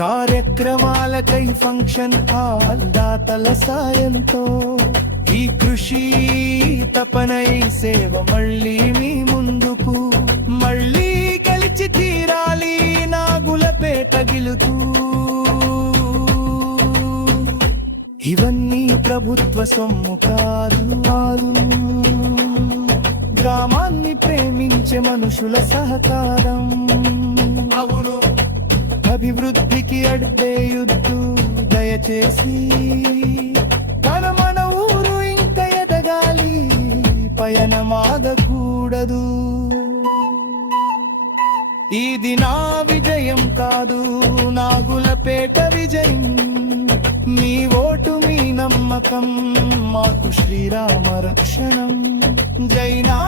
కార్యక్రమాలకై function hall దాతల సాయంతో ఈ కృషి తపనై సేవ మళ్ళీ మీ ముందుకు మళ్ళీ గెలిచి తీరాలి నాగులపేట గిలుతూ. ఇవన్నీ ప్రభుత్వ సొమ్ము కాదు, గ్రామాన్ని ప్రేమించే మనుషుల సహకారం. అవును, అభివృద్ధికి అడ్డేయుద్దు దయచేసి. మన ఊరు ఇంకా ఎదగాలి, పయనమాగకూడదు. ఇది నా విజయం కాదు, నాగులపేట విజయం. మీ ఓటు మీ నమ్మకం మాకు శ్రీరామ రక్షణం. జై నా